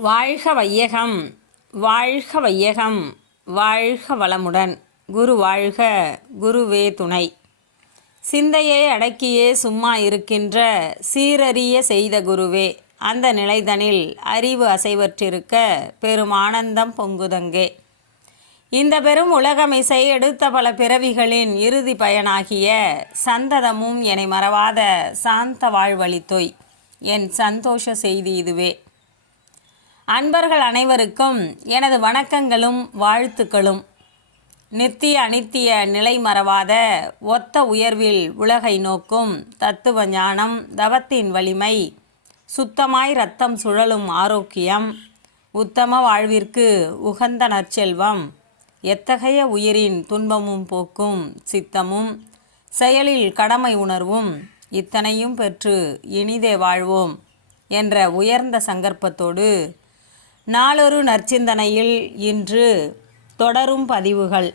வாழ்க வையகம் வாழ்க வையகம் வாழ்க வளமுடன். குரு வாழ்க குருவே துணை. சிந்தையை அடக்கியே சும்மா இருக்கின்ற சீரறிய செய்த குருவே அந்த நிலைதனில் அறிவு அசைவற்றிருக்க பெரும் ஆனந்தம் பொங்குதங்கே. இந்த பெரும் உலகமிசை எடுத்த பல பிறவிகளின் இறுதி பயனாகிய சந்ததமும் என்னை மறவாத சாந்த வாழ்வழித்தொய். என் சந்தோஷ செய்தி இதுவே. அன்பர்கள் அனைவருக்கும் எனது வணக்கங்களும் வாழ்த்துக்களும். நித்திய அனித்திய நிலை மறவாத ஒத்த உயர்வில் உலகை நோக்கும் தத்துவ ஞானம் தவத்தின் வலிமை சுத்தமாய் ரத்தம் சுழலும் ஆரோக்கியம் உத்தம வாழ்விற்கு உகந்த நற்செல்வம் எத்தகைய உயிரின் துன்பமும் போக்கும் சித்தமும் செயலில் கடமை உணர்வும் இத்தனையும் பெற்று இனிதே வாழ்வோம் என்ற உயர்ந்த சங்கற்பத்தோடு நாளொரு நற்சிந்தனையில் இன்று தொடரும் பதிவுகள்.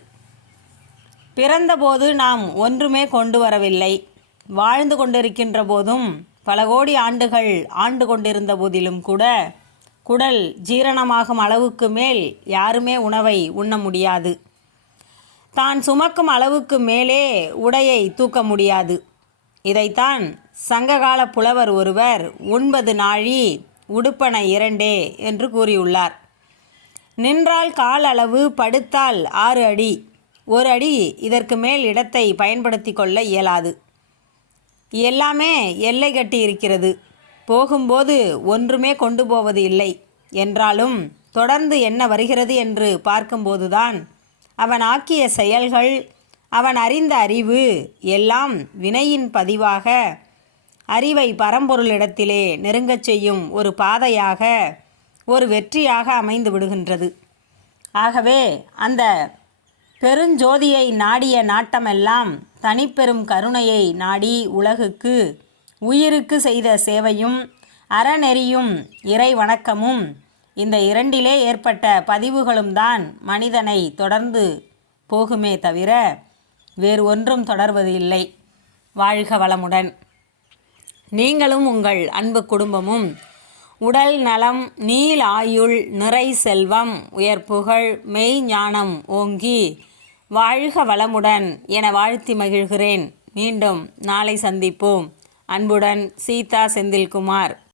பிறந்தபோது நாம் ஒன்றுமே கொண்டு வரவில்லை. வாழ்ந்து கொண்டிருக்கின்ற போதும் பல கோடி ஆண்டுகள் ஆண்டு கொண்டிருந்த போதிலும் கூட குடல் ஜீரணமாகும் அளவுக்கு மேல் யாருமே உணவை உண்ண முடியாது. தான் சுமக்கும் அளவுக்கு மேலே உடையை தூக்க முடியாது. இதைத்தான் சங்ககால புலவர் ஒருவர் உண்பது நாழி உடுப்பன இரண்டே என்று கூறியுள்ளார். நின்றால் கால் அளவு படுத்தால் ஆறு அடி. ஒரு அடி இதற்கு மேல் இடத்தை பயன்படுத்தி கொள்ள இயலாது. எல்லாமே எல்லை கட்டி இருக்கிறது. போகும்போது ஒன்றுமே கொண்டு போவது இல்லை. என்றாலும் தொடர்ந்து என்ன வருகிறது என்று பார்க்கும்போதுதான் அவன் ஆக்கிய செயல்கள் அவன் அறிந்த அறிவு எல்லாம் வினையின் பதிவாக அறிவை பரம்பொருளிடத்திலே நெருங்கச் செய்யும் ஒரு பாதையாக ஒரு வெற்றியாக அமைந்து விடுகின்றது. ஆகவே அந்த பெருஞ்சோதியை நாடிய நாட்டமெல்லாம் தனிப்பெரும் கருணையை நாடி உலகுக்கு உயிருக்கு செய்த சேவையும் அறநெறியும் இறை வணக்கமும் இந்த இரண்டிலே ஏற்பட்ட பதிவுகளும் தான் மனிதனை தொடர்ந்து போகுமே தவிர வேறு ஒன்றும் தொடர்வது இல்லை. வாழ்க வளமுடன். நீங்களும் உங்கள் அன்பு குடும்பமும் உடல் நலம் நீள் ஆயுள் நிறை செல்வம் உயர் புகழ் மெய் ஞானம் ஓங்கி வாழ்க வளமுடன் என வாழ்த்தி மகிழ்கிறேன். மீண்டும் நாளை சந்திப்போம். அன்புடன் சீதா செந்தில்குமார்.